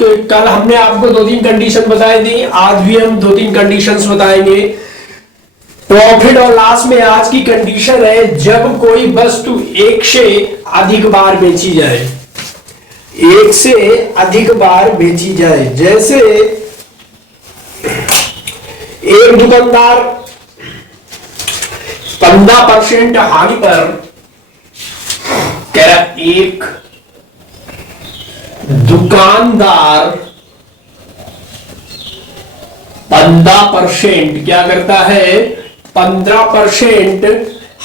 कल हमने आपको 2-3 कंडीशन बताई थी, आज भी हम 2-3 कंडीशंस बताएंगे। प्रॉफिट और लॉस में आज की कंडीशन है जब कोई वस्तु एक से अधिक बार बेची जाए, एक से अधिक बार बेची जाए। जैसे एक दुकानदार 15% हानि पर कह रहा, एक दुकानदार 15% क्या करता है, 15%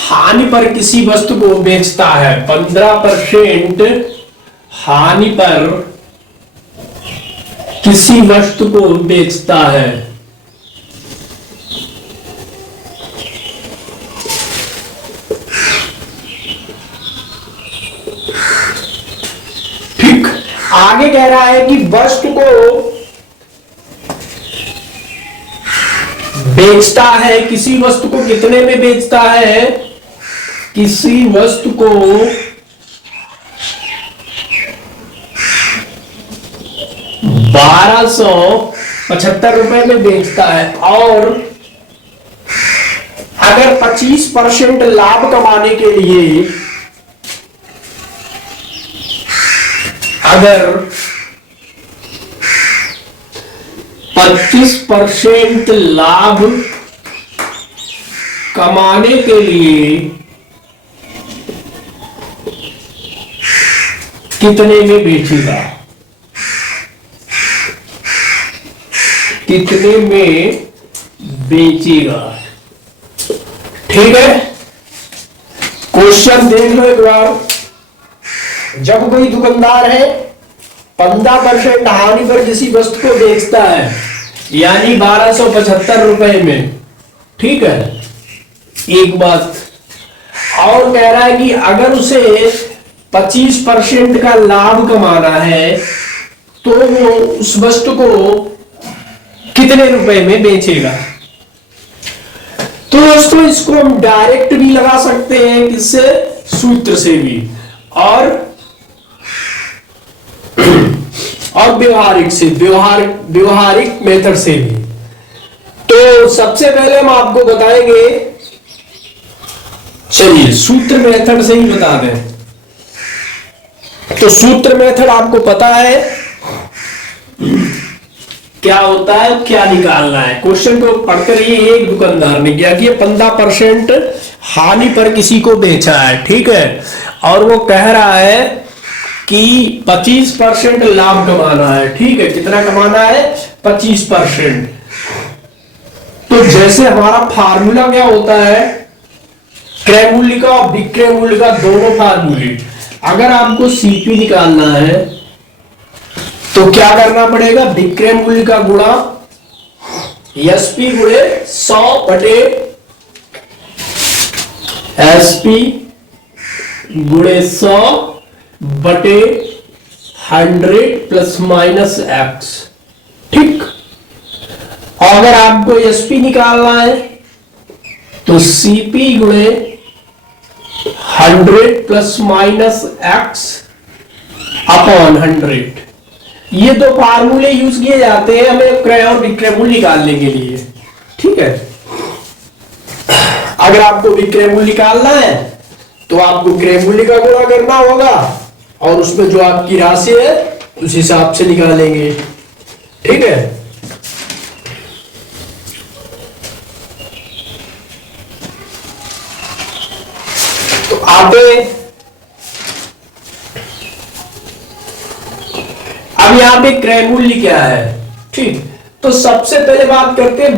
हानि पर किसी वस्तु को बेचता है। 15% हानि पर किसी वस्तु को बेचता है। ठीक, आगे कह रहा है कि वस्तु को बेचता है, किसी वस्तु को कितने में बेचता है, किसी वस्तु को 1275 रुपए में बेचता है। और अगर 25% लाभ कमाने के लिए, अगर 25% लाभ कमाने के लिए कितने में बेचेगा, कितने में बेचेगा। ठीक है, क्वेश्चन देख लो एक बार। जब कोई दुकानदार है 15% हानि पर किसी वस्तु को बेचता है, यानी 1275 रुपए में। ठीक है, एक बात और कह रहा है कि अगर उसे 25% का लाभ कमाना है तो वो उस वस्तु को कितने रुपए में बेचेगा। तो दोस्तों इसको हम डायरेक्ट भी लगा सकते हैं, किससे, सूत्र से भी, और व्यवहारिक से, व्यवहारिक मेथड से भी। तो सबसे पहले हम आपको बताएंगे, चलिए सूत्र मेथड से ही बता दें। तो सूत्र मेथड आपको पता है क्या होता है, क्या निकालना है। क्वेश्चन को पढ़कर ये एक दुकानदार ने क्या किया, 15% हानि पर किसी को बेचा है। ठीक है, और वो कह रहा है कि 25% लाभ कमाना है। ठीक है, कितना कमाना है, 25%। तो जैसे हमारा फार्मूला क्या होता है, क्रय मूल्य का और विक्रय मूल्य का दोनों फार्मूले। अगर आपको सीपी निकालना है तो क्या करना पड़ेगा, विक्रय मूल्य का गुणा एसपी गुणे 100 बटे एसपी गुणे 100 बटे 100 प्लस माइनस एक्स। ठीक, और अगर आपको एसपी निकालना है तो सीपी गुणे 100 प्लस माइनस एक्स अपॉन 100। ये दो फार्मूले यूज किए जाते हैं हमें क्रय और विक्रय मूल्य निकालने के लिए। ठीक है, अगर आपको विक्रय मूल्य निकालना है तो आपको क्रय मूल्य का गुणा करना होगा और उसमें जो आपकी राशि है उस हिसाब से निकालेंगे। ठीक है, तो आगे अब यहां पे क्रय मूल्य क्या है। ठीक, तो सबसे पहले बात करते हैं,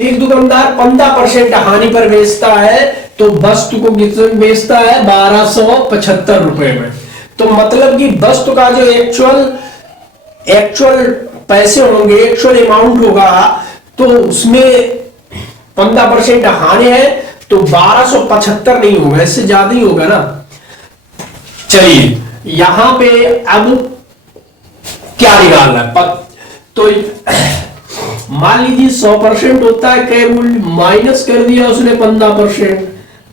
एक दुकानदार 15% हानि पर बेचता है तो वस्तु को कितने में बेचता है, 1275 रुपए में। तो मतलब कि वस्तु का जो एक्चुअल पैसे होंगे, एक्चुअल अमाउंट होगा, तो उसमें 15% हानि है तो 1275 नहीं होगा, इससे ज्यादा ही होगा ना। चलिए यहां पे अब क्या निकालना है, तो मान लीजिए 100% होता है क्रय मूल्य, माइनस कर दिया उसने 15%,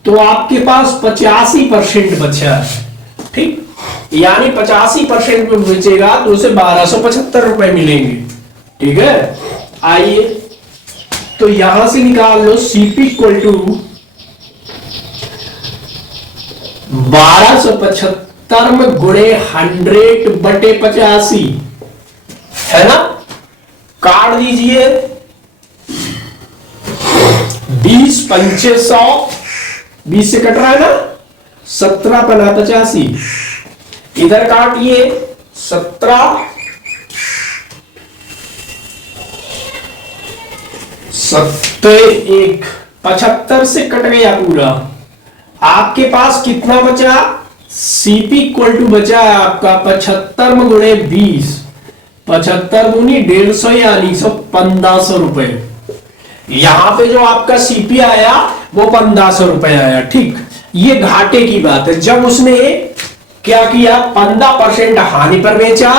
तो आपके पास 85% बचा है। ठीक, यानी 85% में बेचेगा तो उसे 1275 रुपए मिलेंगे। ठीक है, आइए तो यहां से निकाल लो सीपी इक्वल टू 1275 में गुणे 100/85 है ना, काट दीजिए। 20 पंचे 100, 20 से कट रहा है ना, 17 पना 85, इधर काटिए 17 1 75 से कट गया पूरा। आपके पास कितना बचा, सीपी इक्वल टू बचा है आपका 75 में गुणे 20, 75 गुनी 150 यानी 1500 रुपए। यहां पे जो आपका सीपी आया वो 1500 रुपए आया। ठीक, ये घाटे की बात है। जब उसने क्या किया, 15% हानि पर बेचा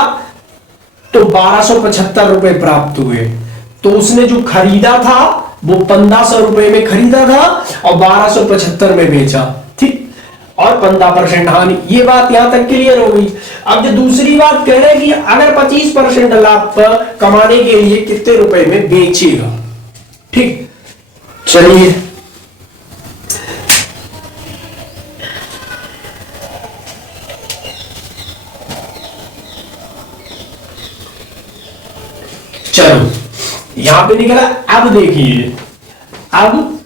तो 1275 रुपए प्राप्त हुए। तो उसने जो खरीदा था वो 1500 रुपए में खरीदा था और 1275 में बेचा। ठीक, और 15% हानि। ये बात यहां तक क्लियर हो गई। अब जो दूसरी बात कह रहे हैं कि अगर 25% लाभ कमाने के लिए कितने रुपए में बेचेगा। ठीक, चलिए चलो यहां पे निकला। अब देखिए, अब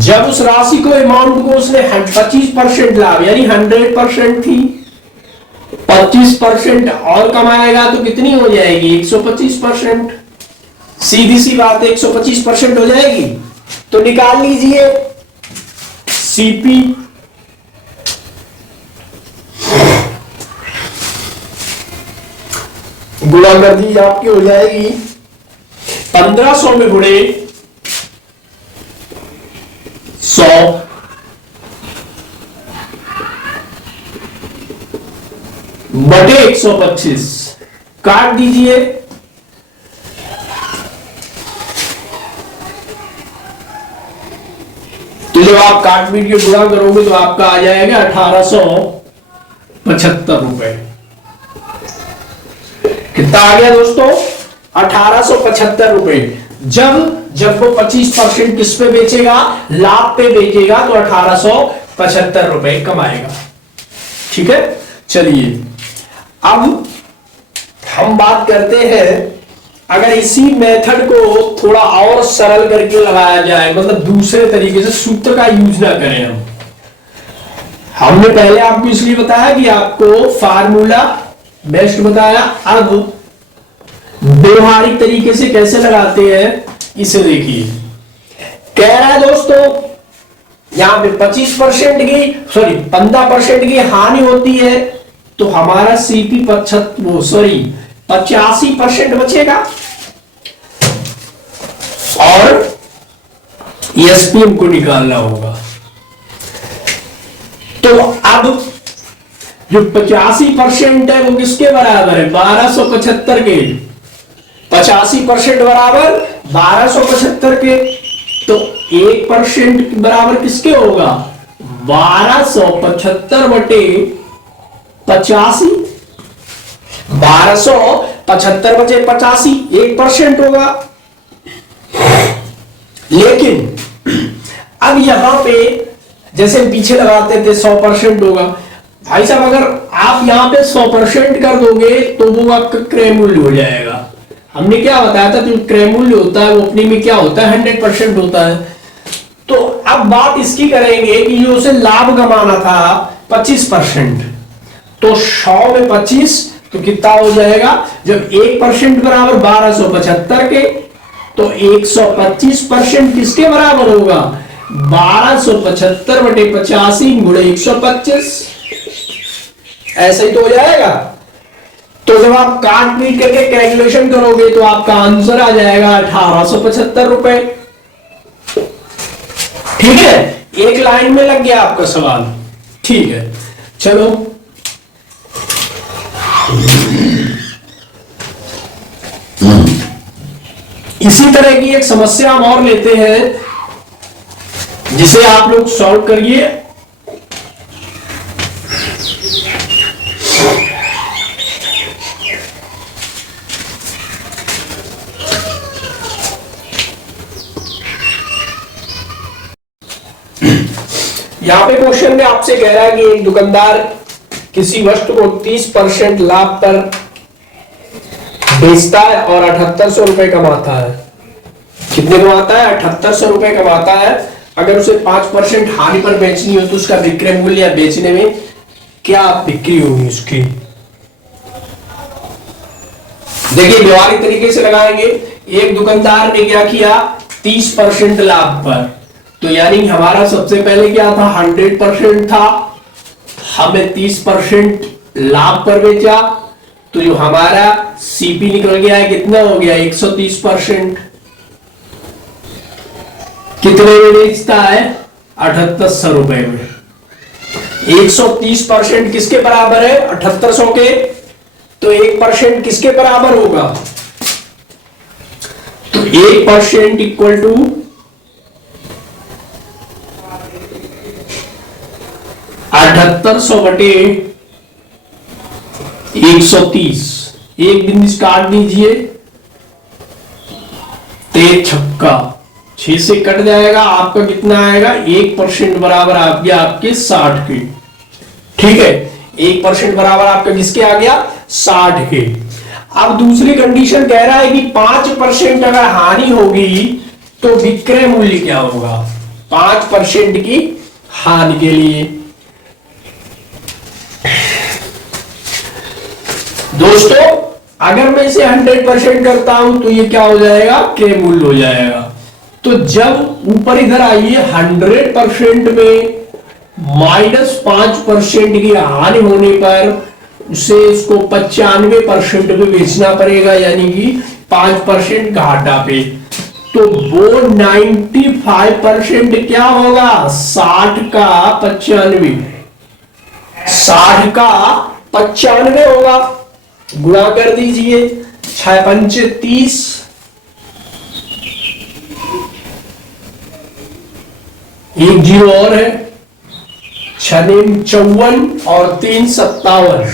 जब उस राशि को, अमाउंट को उसने 25% लाभ यानी 100% थी, 25% और कमाएगा तो कितनी हो जाएगी, 125%। सीधी सी बात है, 125% हो जाएगी। तो निकाल लीजिए सीपी गुणा कर दी, आपकी हो जाएगी 1500 में गुणे 100 बटे 125, काट दीजिए। तो जब आप काट पीट के गुणा करोगे तो आपका आ जाएगा 1875 रुपए। कितना आ गया दोस्तों, 1875 रुपए। जब वो 25% किस पे बेचेगा, लाभ पे बेचेगा तो 1875 रुपए कमाएगा। ठीक है, चलिए अब हम बात करते हैं, अगर इसी मेथड को थोड़ा और सरल करके लगाया जाए, मतलब दूसरे तरीके से, सूत्र का यूज ना करें हम। हमने पहले आपको इसलिए बताया कि आपको फार्मूला बेस्ट बताया। अब व्यवहारिक तरीके से कैसे लगाते हैं इसे देखिए। कह रहा है दोस्तों यहां पे 15% की हानि होती है तो हमारा सीपी 85% बचेगा और एसपीएम को निकालना होगा। तो अब जो 85% है वो किसके बराबर है, 1275 के। 85% बराबर 1275 के, तो 1% बराबर किसके होगा, 1275 बटे 85। 1275 बचे 85, 1% होगा। लेकिन अब यहां पे जैसे पीछे लगाते थे 100% होगा। भाई साहब अगर आप यहां पे 100% कर दोगे तो वो आपका क्रय मूल्य हो जाएगा। हमने क्या बताया था, जो क्रय मूल्य होता है वो अपने में क्या होता है, 100% होता है। तो अब बात इसकी करेंगे कि जो उसे लाभ कमाना था 25%, तो 100 में 25 तो कितना हो जाएगा, जब 1% बराबर 1275 के, तो 125% किसके बराबर होगा, 1275 बटे 85 गुणे 125। ऐसे ही तो हो जाएगा। तो जब आप काट पीट करके कैलकुलेशन करोगे तो आपका आंसर आ जाएगा 1875 रुपए। ठीक है, एक लाइन में लग गया आपका सवाल। ठीक है, चलो इसी तरह की एक समस्या हम और लेते हैं जिसे आप लोग सॉल्व करिए। यहाँ पे क्वेश्चन में आपसे कह रहा है कि एक दुकानदार किसी वस्तु को 30% लाभ पर बेचता है और 7800 रुपए कमाता है। कितने कमाता है? 7800 रुपए कमाता है। अगर उसे 5% हानि पर बेचनी हो तो उसका विक्रय मूल्य या बेचने में क्या बिक्री होगी उसकी? देखिए व्यवहारिक तरीके से लगाएंगे। एक दुकानदार ने क्या किया? 30% लाभ पर, तो यानी हमारा सबसे पहले क्या था? 100% था, हमें 30% लाभ पर बेचा, तो जो हमारा सीपी निकल गया है कितना हो गया? 130%। कितने में बेचता है? 7800 रुपए में। 130% किसके बराबर है? 7800 के। तो 1% किसके बराबर होगा? तो 1% इक्वल टू 7800 बटे 130। एक दिन काट दीजिए, 3 छक्का 6 से कट जाएगा, आपका कितना आएगा? 1% बराबर आ गया आपके 60 के। ठीक है, 1% बराबर आपका किसके आ गया? 60 के। अब दूसरी कंडीशन कह रहा है कि 5% अगर हानि होगी तो विक्रय मूल्य क्या होगा? 5% की हानि के लिए दोस्तों अगर मैं इसे 100% करता हूं तो ये क्या हो जाएगा? क्रय मूल्य हो जाएगा। तो जब ऊपर इधर आइए 100% में -5% की हानि होने पर उसे इसको 95% पे बेचना पड़ेगा, यानी कि 5% घाटा पे। तो वो 95% क्या होगा? 60 का 95, 60 का 95 होगा। गुणा कर दीजिए, 6 पंचे 30, 1 जीरो और है, 6 54 और 3 57।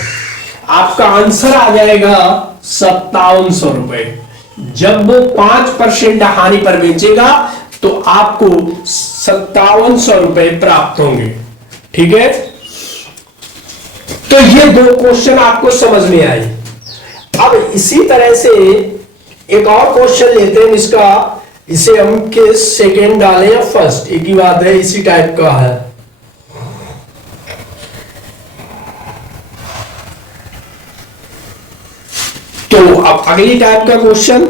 आपका आंसर आ जाएगा 5700 रुपए। जब वो 5% हानि पर बेचेगा तो आपको 5700 रुपए प्राप्त होंगे। ठीक है, तो ये 2 क्वेश्चन आपको समझ में आए। अब इसी तरह से एक और क्वेश्चन लेते हैं इसका, इसे हम के सेकेंड डालें या फर्स्ट, एक ही बात है, इसी टाइप का है। तो अब अगली टाइप का क्वेश्चन,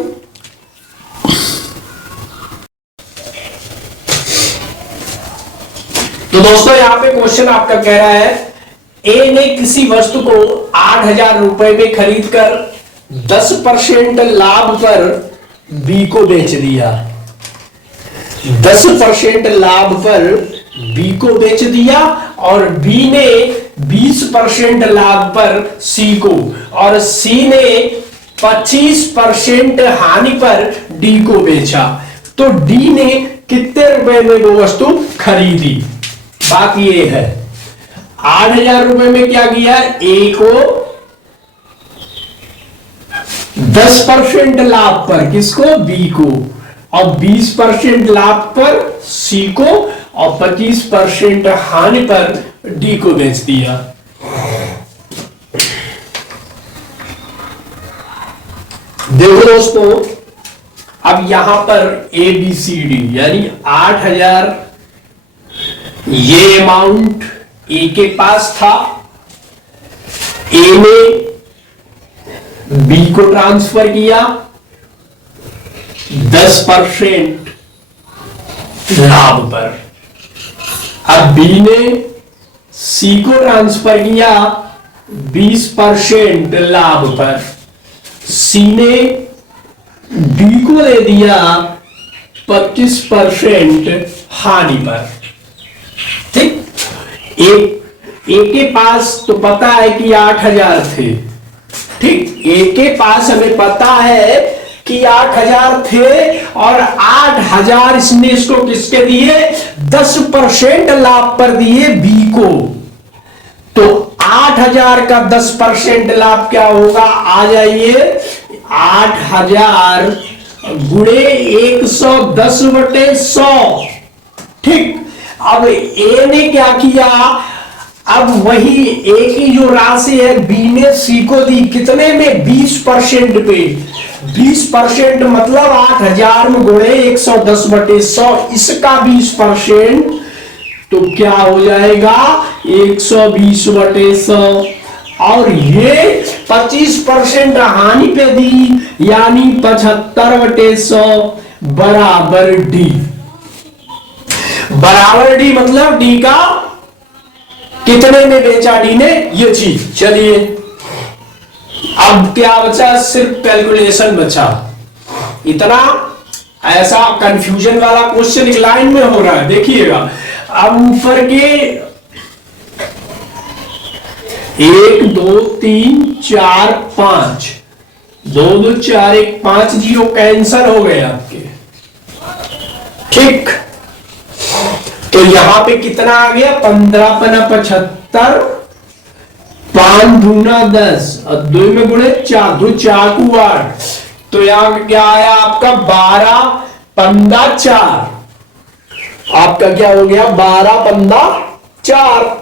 तो दोस्तों यहां पे क्वेश्चन आपका कह रहा है ए ने किसी वस्तु को 8000 रुपए में खरीदकर 10% लाभ पर बी को बेच दिया। 10% लाभ पर बी को बेच दिया और बी ने 20% लाभ पर सी को, और सी ने 25% हानि पर डी को बेचा। तो डी ने कितने रुपए में वो वस्तु खरीदी? बात ये है 8000 रुपए में क्या किया? ए को 10% लाभ पर, किसको? बी को, और 20% लाभ पर सी को, और 25% हानि पर डी को बेच दिया। देखो दोस्तों, अब यहां पर ए बी सी डी यानी 8000 ये अमाउंट ए के पास था, ए ने बी को ट्रांसफर किया 10% लाभ पर। अब बी ने सी को ट्रांसफर किया 20% लाभ पर। सी ने डी को दे दिया 25% हानि पर। ठीक, ए के पास तो पता है कि 8000 थे। ठीक, ए के पास हमें पता है कि 8000 थे और 8000 इसने इसको किसके दिए? 10% लाभ पर दिए बी को। तो 8000 का 10% लाभ क्या होगा? आ जाइए, 8000 गुणे 110/100। ठीक, अब ए ने क्या किया, अब वही ए की जो राशि है बी ने सी को दी, कितने में, 20% पे। 20% मतलब 8000 में गुणे 110/100, इसका 20%, तो क्या हो जाएगा 120/100। और ये 25% हानि पे दी, यानी 75/100 बराबर डी। बराबर डी मतलब डी का कितने में बेचा डी ने ये चीज। चलिए अब क्या बचा, सिर्फ कैलकुलेशन बचा। इतना ऐसा कंफ्यूजन वाला क्वेश्चन एक लाइन में हो रहा है, देखिएगा। अब ऊपर के 1 2 3 4 5, 2 2 4 1 5, 0 कैंसिल हो गए आपके, ठीक। तो यहां पे कितना आ गया, 15×75, 5 दूना 10 और 2 में गुणे 4, 2 4 को 8, तो यहां क्या आया आपका 12 15 4, आपका क्या हो गया 12 15 4।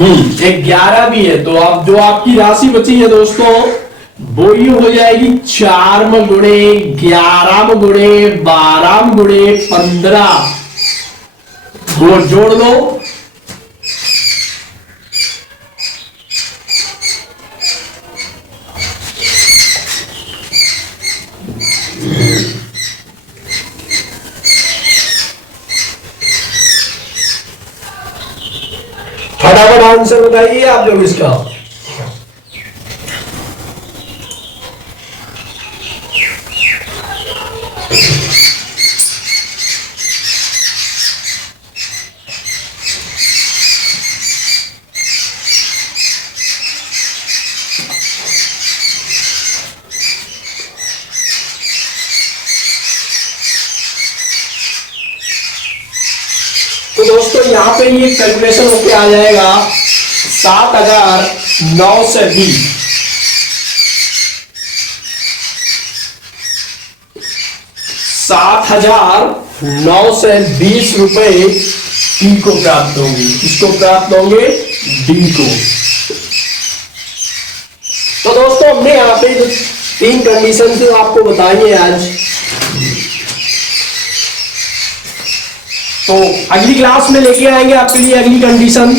11 भी है, तो अब जो आपकी राशि बची है दोस्तों वो ही हो जाएगी 4 में गुणे 11 में गुणे 12 में गुणे 15, वो जोड़ लो। फटाफट आंसर बताइए आप लोग इसका। तो दोस्तों यहां पे ये कैलकुलेशन होके आ जाएगा 7,920, 7,920 रुपए डी को प्राप्त होंगे। किसको प्राप्त होंगे, डी को। तो दोस्तों हमने यहाँ पे 3 कंडीशन से आपको बताई है आज। तो अगली क्लास में लेके आएंगे आपके लिए अगली कंडीशन।